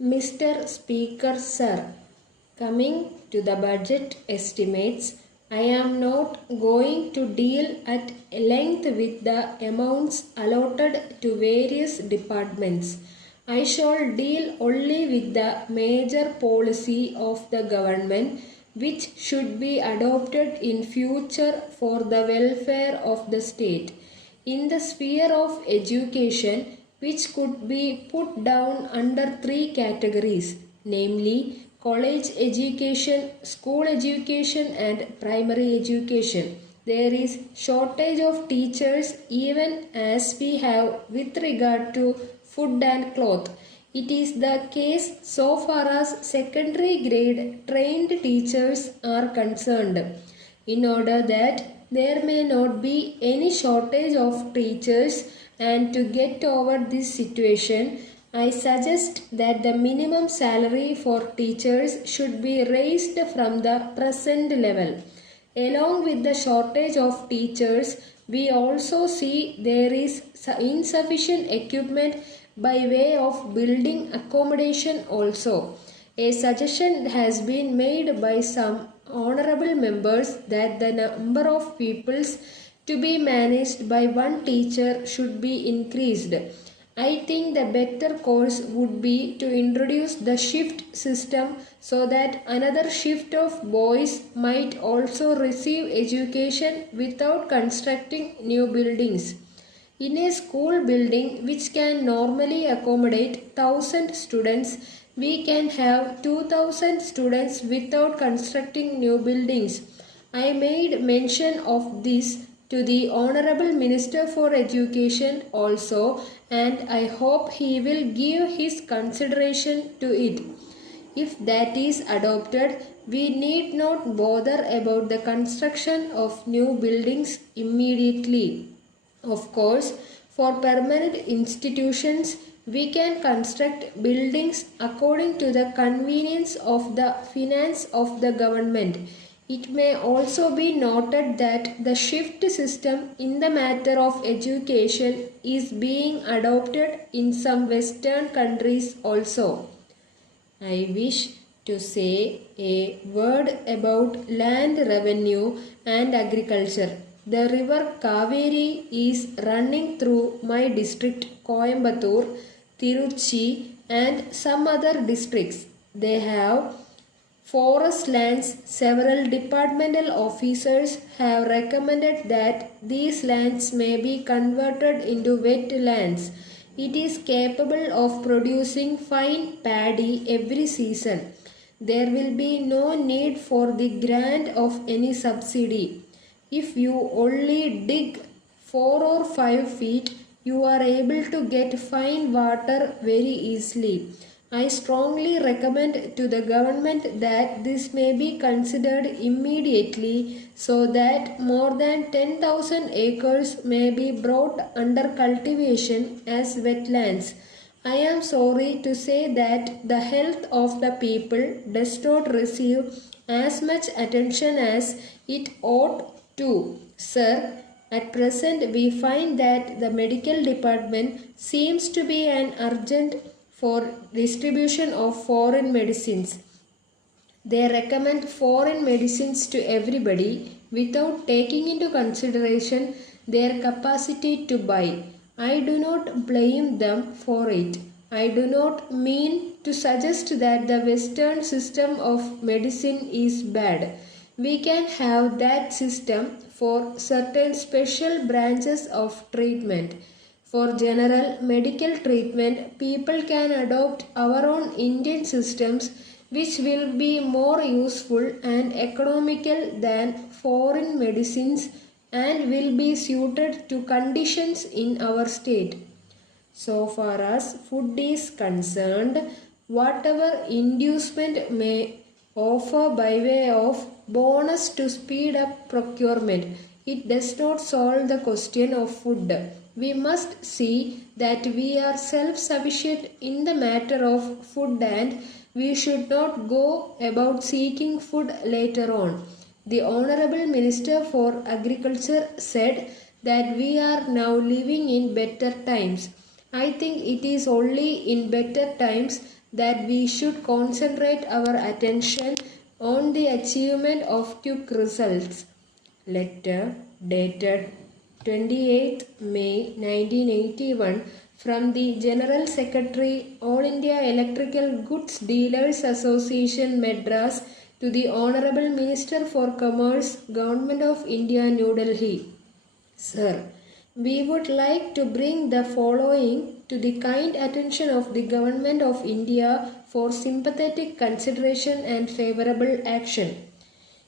Mr. Speaker, Sir, coming to the budget estimates, I am not going to deal at length with the amounts allotted to various departments. I shall deal only with the major policy of the government which should be adopted in future for the welfare of the state. In the sphere of education, which could be put down under three categories, namely college education, school education and primary education. There is shortage of teachers even as we have with regard to food and cloth. It is the case so far as secondary grade trained teachers are concerned. In order that there may not be any shortage of teachers, and to get over this situation, I suggest that the minimum salary for teachers should be raised from the present level. Along with the shortage of teachers, we also see there is insufficient equipment by way of building accommodation also. A suggestion has been made by some honorable members that the number of pupils to be managed by one teacher should be increased. I think the better course would be to introduce the shift system so that another shift of boys might also receive education without constructing new buildings. In a school building which can normally accommodate 1000 students, we can have 2000 students without constructing new buildings. I made mention of this to the Honorable Minister for Education also, and I hope he will give his consideration to it. If that is adopted, we need not bother about the construction of new buildings immediately. Of course, for permanent institutions, we can construct buildings according to the convenience of the finance of the government. It may also be noted that the shift system in the matter of education is being adopted in some Western countries also. I wish to say a word about land revenue and agriculture. The river Kaveri is running through my district Coimbatore, Tiruchi and some other districts. They have forest lands. Several departmental officers have recommended that these lands may be converted into wetlands. It is capable of producing fine paddy every season. There will be no need for the grant of any subsidy. If you only dig 4 or 5 feet, you are able to get fine water very easily. I strongly recommend to the government that this may be considered immediately so that more than 10,000 acres may be brought under cultivation as wetlands. I am sorry to say that the health of the people does not receive as much attention as it ought to. Sir, at present we find that the medical department seems to be an urgent for distribution of foreign medicines. They recommend foreign medicines to everybody without taking into consideration their capacity to buy. I do not blame them for it. I do not mean to suggest that the Western system of medicine is bad. We can have that system for certain special branches of treatment. For general medical treatment, people can adopt our own Indian systems which will be more useful and economical than foreign medicines and will be suited to conditions in our state. So far as food is concerned, whatever inducement may offer by way of bonus to speed up procurement, it does not solve the question of food. We must see that we are self-sufficient in the matter of food and we should not go about seeking food later on. The Honorable Minister for Agriculture said that we are now living in better times. I think it is only in better times that we should concentrate our attention on the achievement of quick results. Letter dated 28th May 1981 from the General Secretary, All India Electrical Goods Dealers Association, Madras, to the Honorable Minister for Commerce, Government of India, New Delhi. Sir, we would like to bring the following to the kind attention of the Government of India for sympathetic consideration and favorable action.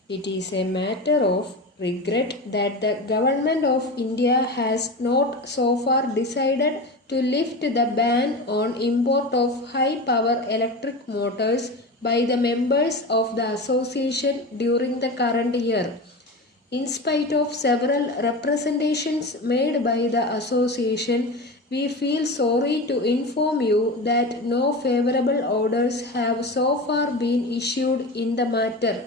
It is a matter of regret that the Government of India has not so far decided to lift the ban on import of high power electric motors by the members of the association during the current year. In spite of several representations made by the association, we feel sorry to inform you that no favorable orders have so far been issued in the matter.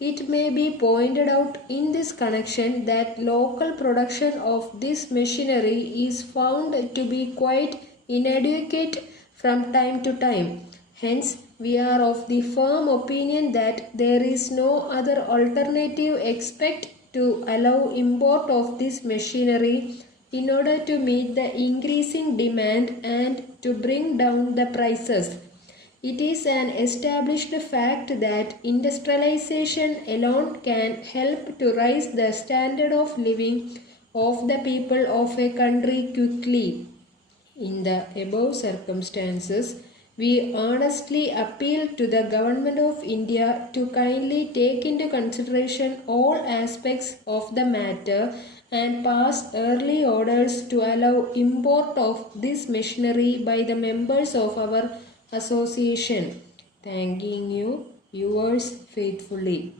It may be pointed out in this connection that local production of this machinery is found to be quite inadequate from time to time. Hence, we are of the firm opinion that there is no other alternative except to allow import of this machinery in order to meet the increasing demand and to bring down the prices. It is an established fact that industrialization alone can help to raise the standard of living of the people of a country quickly. In the above circumstances, we honestly appeal to the Government of India to kindly take into consideration all aspects of the matter and pass early orders to allow import of this machinery by the members of our association. Thanking you, yours faithfully.